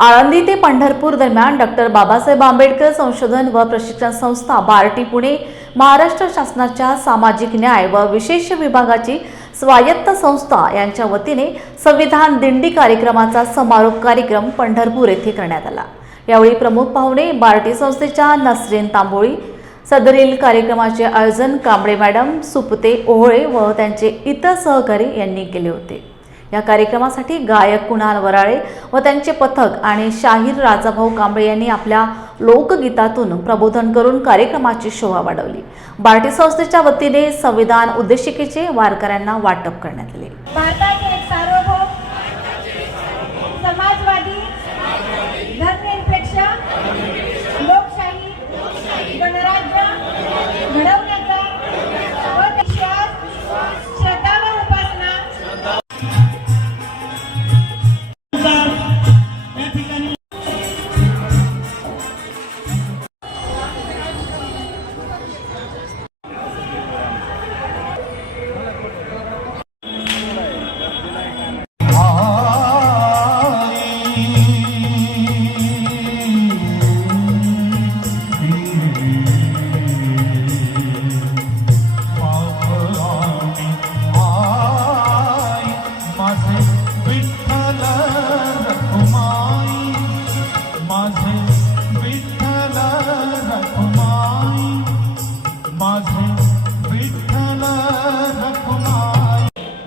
आळंदी ते पंढरपूर दरम्यान डॉक्टर बाबासाहेब आंबेडकर संशोधन व प्रशिक्षण संस्था बार्टी पुणे महाराष्ट्र शासनाच्या सामाजिक न्याय व विशेष विभागाची स्वायत्त संस्था यांच्या वतीने संविधान दिंडी कार्यक्रमाचा समारोप कार्यक्रम पंढरपूर येथे करण्यात आला. यावेळी प्रमुख पाहुणे बार्टी संस्थेच्या नसरीन तांबोळी सदरील कार्यक्रमाचे आयोजन कांबळे मॅडम सुपते ओहळे व त्यांचे इतर सहकारी यांनी केले होते. या कार्यक्रमासाठी गायक कुणाल वराळे व त्यांचे पथक आणि शाहीर राजाभाऊ कांबळे यांनी आपल्या लोकगीतातून प्रबोधन करून कार्यक्रमाची शोभा वाढवली. बार्टी संस्थेच्या वतीने संविधान उद्देशिकेचे वारकऱ्यांना वाटप करण्यात आले.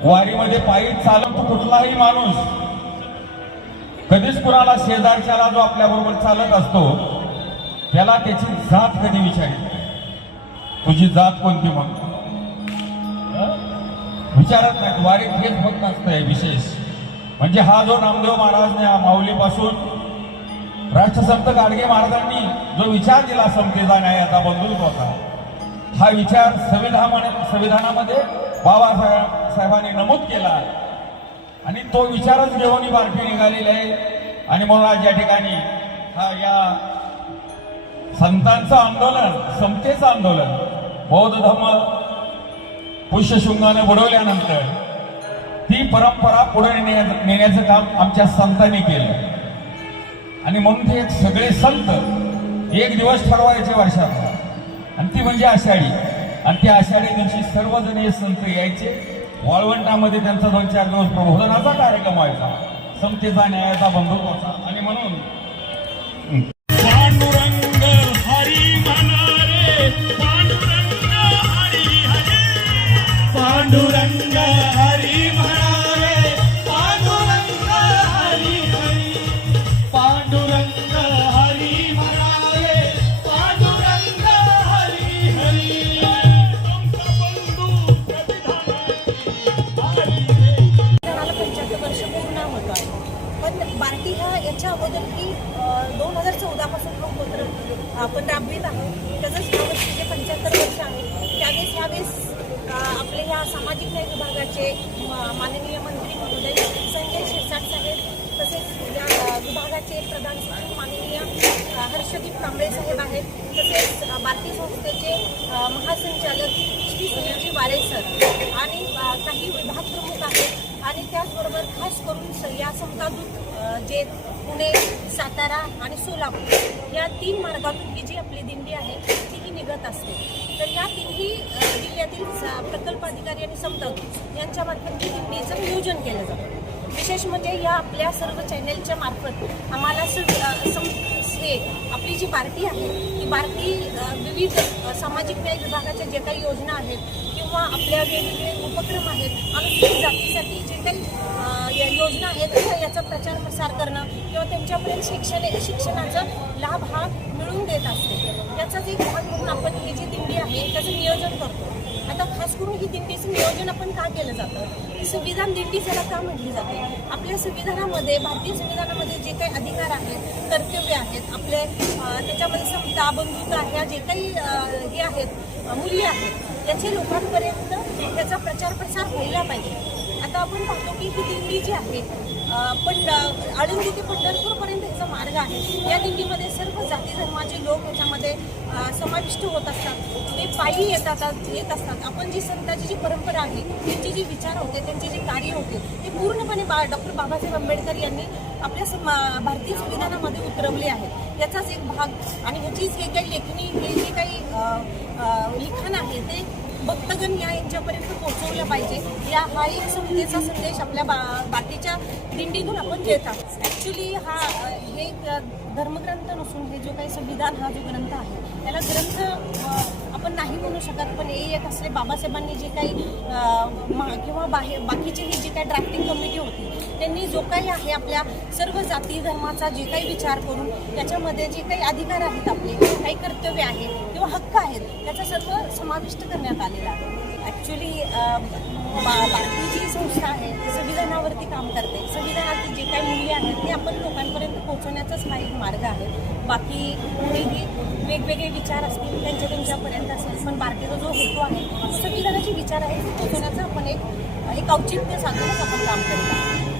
वारीमध्ये पायी चालत कुठलाही माणूस. कधीच कुणाला शेजारच्याला जो आपल्या बरोबर चालत असतो त्याला त्याची जात कधी विचारली? तुझी जात कोणती मग? विचारत नाही वारीत हेच होत नसतंय विशेष. म्हणजे हा जो नामदेव महाराज माऊलीपासून राष्ट्रसंत गाडगे महाराजांनी जो विचार दिला समतेचा न्यायाचा बंधुत्वाचा हा विचार संविधान संविधानामध्ये बाबासाहेब साहेबांनी नमूद केला. आणि तो विचारच घेऊन ही बारपी निघालेली आहे. आणि म्हणून आज या ठिकाणी हा या संतांचं आंदोलन समतेचं आंदोलन बौद्ध धर्म पुष्यशृंगाने बुडवल्यानंतर ती परंपरा पुढे नेण्याचं काम आमच्या संतांनी केलं. आणि म्हणून ते सगळे संत एक दिवस ठरवायचे वर्षात आणि ती म्हणजे आषाढी. आणि त्या आषाढी दिवशी सर्वजण हे संत यायचे. वाळवंटामध्ये त्यांचा दोन चार दिवस प्रबोधनाचा कार्यक्रम व्हायचा. समतेचा न्यायाचा बंधुत्वाचा आणि म्हणून याच्या अगोदर की दोन हजार चौदापासून हा उपक्रम आपण राबवित आहोत. तसंच यावर्षी वर्षी जे पंच्याहत्तर वर्ष आहे त्यावेळेस यावेळेस आपले या सामाजिक न्याय विभागाचे म- माननीय मंत्री महोदय संजय शिरसाट साहेब तसेच या विभागाचे प्रधान सचिव माननीय हर्षदीप कांबळे साहेब आहेत. तसेच भारतीय संस्थेचे महासंचालक श्री सुनीलजी वारे सर आणि काही विभाग प्रमुख आहेत. आणि त्याचबरोबर खास करून या समतादूत जे पुणे सातारा आणि सोलापूर या तीन मार्गातून ही जी आपली दिंडी आहे ती ही निघत असते. तर या तिन्ही जिल्ह्यातील प्रकल्प अधिकारी आणि समतादूत यांच्यामार्फत ही दिंडीचं नियोजन केलं जातं. विशेष म्हणजे या आपल्या सर्व चॅनेलच्या मार्फत आम्हाला सम हे आपली जी बारकी आहे ती बारकी विविध सामाजिक न्याय विभागाच्या जे काही योजना आहेत किंवा आपल्या वेगवेगळे उपक्रम आहेत अनुसूचित जातीसाठी जे काही योजना आहेत याचा प्रचार प्रसार करणं किंवा त्यांच्यापर्यंत शिक्षण शिक्षणाचा लाभ हा मिळवून देत असते. याचाच एक भाग म्हणून आपण ही जी दिंडी आहे त्याचं नियोजन करतो. आता खास करून ही दिंडीचं नियोजन आपण का केलं जातं? संविधान दिंडी ज्याला का म्हटली जाते? आपल्या संविधानामध्ये भारतीय संविधानामध्ये जे काही अधिकार आहेत कर्तव्य आहेत आपले त्याच्यामध्ये समता बंधुता ह्या जे काही हे आहेत मूल्य आहेत त्याचे लोकांपर्यंत त्याचा प्रचार प्रसार व्हायला पाहिजे. आता आपण पाहतो की ही दिंडी जी आहे पण आळंदी ते पंढरपूरपर्यंत याचा मार्ग आहे. या दिंडीमध्ये सर्व जाती धर्माचे लोक याच्यामध्ये समाविष्ट होत असतात. ते पायी येतात येत असतात. आपण जी संतांची जी परंपरा आहे त्यांचे जे विचार होते त्यांचे जे कार्य होते ते पूर्णपणे बा डॉक्टर बाबासाहेब आंबेडकर यांनी आपल्या समा- भारतीय संविधानामध्ये उतरवले आहे. याचाच एक भाग. आणि ह्याची जे काही लेखणी हे जे काही लिखाण आहे ते भक्तगण या यांच्यापर्यंत पोहोचवलं पाहिजे. या हा एक समतेचा संदेश आपल्या बा बाकीच्या दिंडीतून आपण देतात ॲक्च्युली हा हे एक धर्मग्रंथ नसून हे जो काही संविधान हा जो ग्रंथ आहे त्याला ग्रंथ आपण नाही म्हणू शकत पण हे एक असले बाबासाहेबांनी जे काही किंवा बाहेर बाकीची ही जी काही ड्राफ्टिंग कमिटी होती त्यांनी जो काही आहे आपल्या सर्व जाती धर्माचा जे काही विचार करून त्याच्यामध्ये जे काही अधिकार आहेत आपले काही कर्तव्य आहे किंवा हक्क आहेत त्याचा सर्व समाविष्ट करण्यात आलेला आहे. ॲक्च्युली um, बाकी जी संस्था आहे ती संविधानावरती काम करते. संविधानातील जे काही मूल्य आहेत ते आपण लोकांपर्यंत पोहोचवण्याचाच हा एक मार्ग आहे. बाकी कुठेही वेगवेगळे विचार असतील त्यांच्या त्यांच्यापर्यंत असेल पण बार्टीचा जो हेतू आहे संविधानाचे विचार आहे ते पोहोचवण्याचा आपण एक एक औचित्य साधूनच आपण काम करतो.